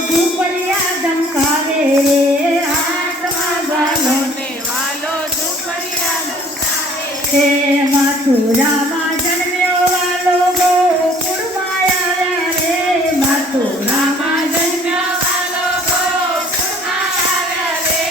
ઝૂંપડિયા ધમકાવે રે વાલો ને વાલો ઝૂંપડિયા હે મથુરામાં જન્મ્યો વાલો ગોકુળમાં આવ્યા રે મથુરામાં જન્મ્યો વાલો ગોકુળમાં આવ્યા રે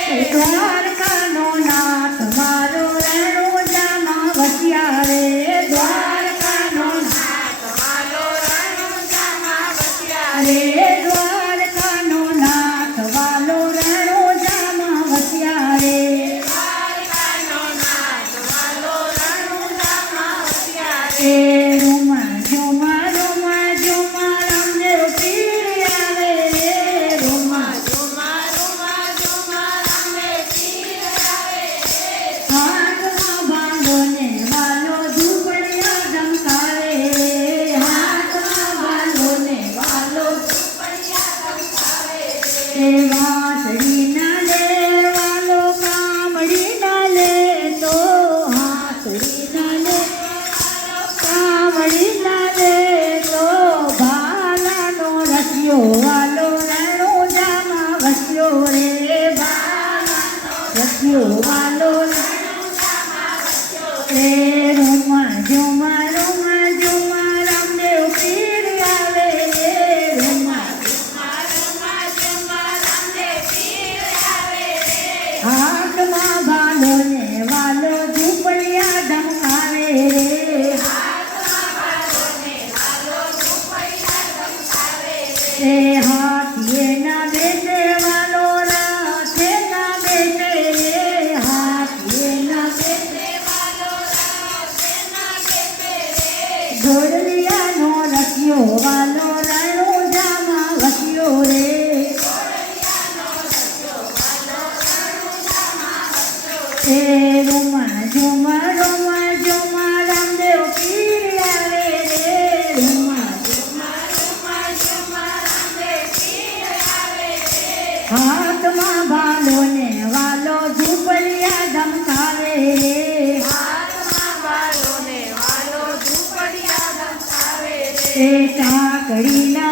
વસ્યો રે વાલો રે રૂમા ઝુમા રૂમા ઝુમા રામદેવ પીર રે હાથમાં ને વાલો ઝૂંપડિયા ધમકાવે રે એ હાથીએ ઘોડલિયાનો રસ્યો, વાલો રે. એ રૂમા, ઝુમા રૂમા, ઝુમા, રામદેવ પીર આવે રે. રૂમા હાથમાં ભાલો ને વાલો વાલો ઝૂંપડિયા